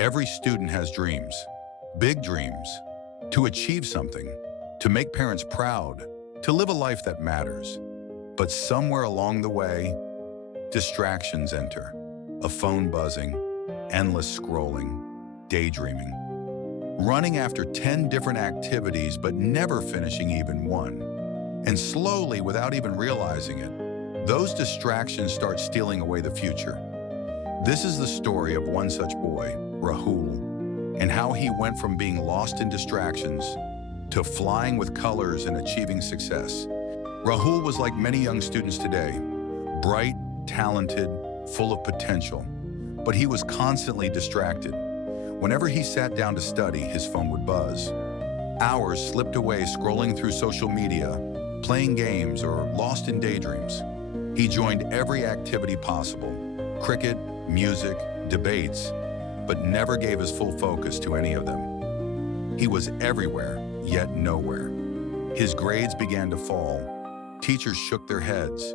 Every student has dreams, big dreams, to achieve something, to make parents proud, to live a life that matters. But somewhere along the way, distractions enter. A phone buzzing, endless scrolling, daydreaming. Running after 10 different activities but never finishing even one. And slowly, without even realizing it, those distractions start stealing away the future. This is the story of one such boy, Rahul, and how he went from being lost in distractions to flying with colors and achieving success. Rahul was like many young students today, bright, talented, full of potential, but he was constantly distracted. Whenever he sat down to study, his phone would buzz. Hours slipped away scrolling through social media, playing games, or lost in daydreams. He joined every activity possible, cricket, music, debates, but never gave his full focus to any of them. He was everywhere, yet nowhere. His grades began to fall. Teachers shook their heads.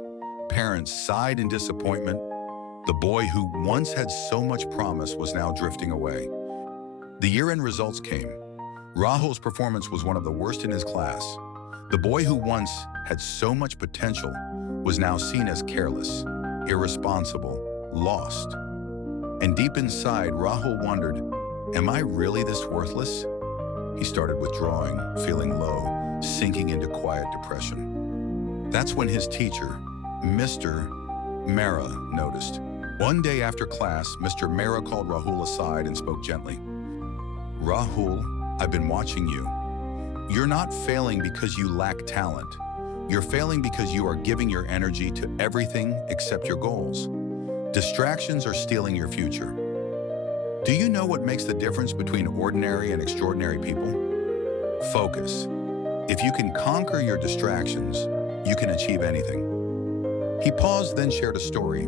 Parents sighed in disappointment. The boy who once had so much promise was now drifting away. The year-end results came. Rahul's performance was one of the worst in his class. The boy who once had so much potential was now seen as careless, irresponsible, lost. And deep inside, Rahul wondered, am I really this worthless? He started withdrawing, feeling low, sinking into quiet depression. That's when his teacher, Mr. Mehra, noticed. One day after class, Mr. Mehra called Rahul aside and spoke gently. Rahul, I've been watching you. You're not failing because you lack talent. You're failing because you are giving your energy to everything except your goals. Distractions are stealing your future. Do you know what makes the difference between ordinary and extraordinary people? Focus. If you can conquer your distractions, you can achieve anything. He paused, then shared a story.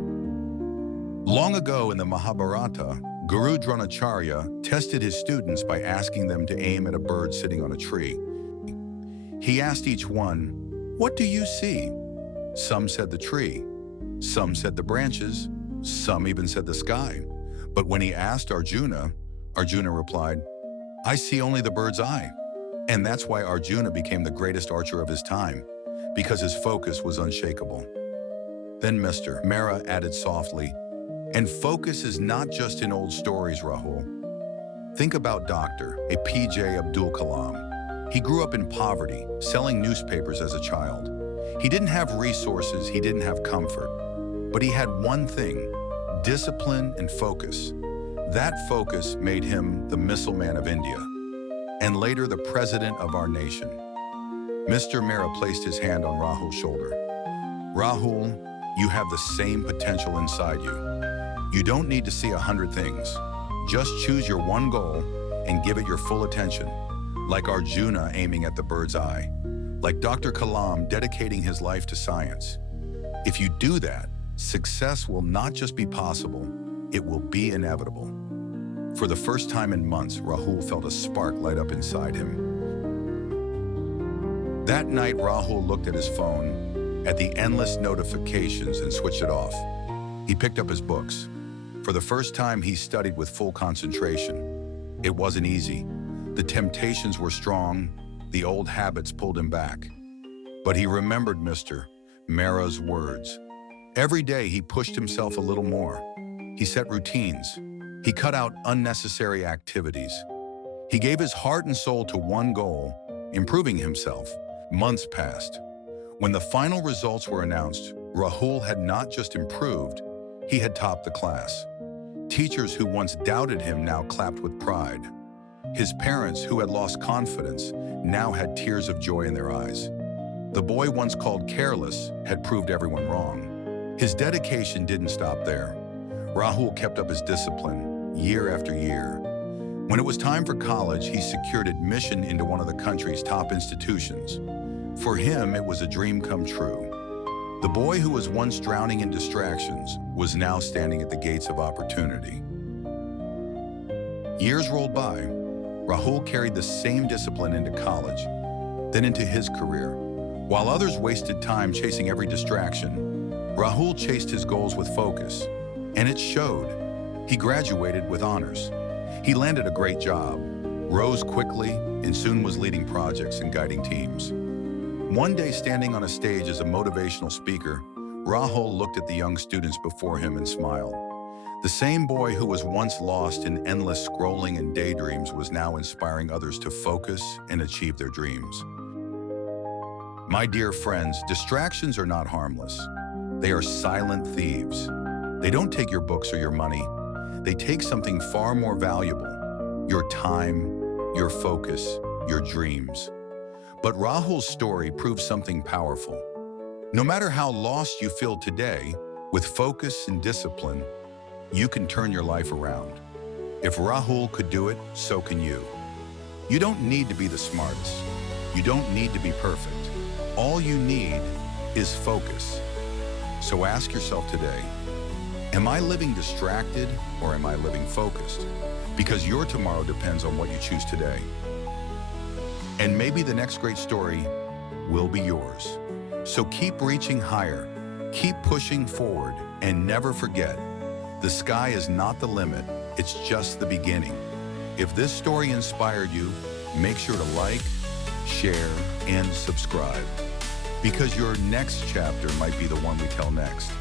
Long ago in the Mahabharata, Guru Dronacharya tested his students by asking them to aim at a bird sitting on a tree. He asked each one, "What do you see?" Some said the tree, some said the branches, some even said the sky. But when he asked Arjuna, Arjuna replied, "I see only the bird's eye." And that's why Arjuna became the greatest archer of his time, because his focus was unshakable. Then Mr. Mehra added softly, and focus is not just in old stories, Rahul. Think about Dr. A.P.J. Abdul Kalam. He grew up in poverty, selling newspapers as a child. He didn't have resources, he didn't have comfort, but he had one thing, discipline and focus. That focus made him the missile man of India, and later the president of our nation. Mr. Mehra placed his hand on Rahul's shoulder. Rahul, you have the same potential inside you. You don't need to see 100 things. Just choose your one goal and give it your full attention, like Arjuna aiming at the bird's eye, like Dr. Kalam dedicating his life to science. If you do that, success will not just be possible, it will be inevitable. For the first time in months, Rahul felt a spark light up inside him. That night, Rahul looked at his phone, at the endless notifications, and switched it off. He picked up his books. For the first time, he studied with full concentration. It wasn't easy. The temptations were strong, the old habits pulled him back. But he remembered Mr. Mehra's words. Every day he pushed himself a little more. He set routines. He cut out unnecessary activities. He gave his heart and soul to one goal, improving himself. Months passed. When the final results were announced, Rahul had not just improved, he had topped the class. Teachers who once doubted him now clapped with pride. His parents, who had lost confidence, now had tears of joy in their eyes. The boy once called careless had proved everyone wrong. His dedication didn't stop there. Rahul kept up his discipline year after year. When it was time for college, he secured admission into one of the country's top institutions. For him, it was a dream come true. The boy who was once drowning in distractions was now standing at the gates of opportunity. Years rolled by. Rahul carried the same discipline into college, then into his career. While others wasted time chasing every distraction, Rahul chased his goals with focus, and it showed. He graduated with honors, He landed a great job, rose quickly, and soon was leading projects and guiding teams. One day, standing on a stage as a motivational speaker, Rahul looked at the young students before him and smiled. The same boy who was once lost in endless scrolling and daydreams was now inspiring others to focus and achieve their dreams. My dear friends, distractions are not harmless. They are silent thieves. They don't take your books or your money. They take something far more valuable: your time, your focus, your dreams. But Rahul's story proves something powerful. No matter how lost you feel today, with focus and discipline, you can turn your life around. If Rahul could do it, so can you. You don't need to be the smartest. You don't need to be perfect. All you need is focus. So ask yourself today, am I living distracted or am I living focused? Because your tomorrow depends on what you choose today. And maybe the next great story will be yours. So keep reaching higher, keep pushing forward, and never forget, the sky is not the limit, it's just the beginning. If this story inspired you, make sure to like, share, and subscribe, because your next chapter might be the one we tell next.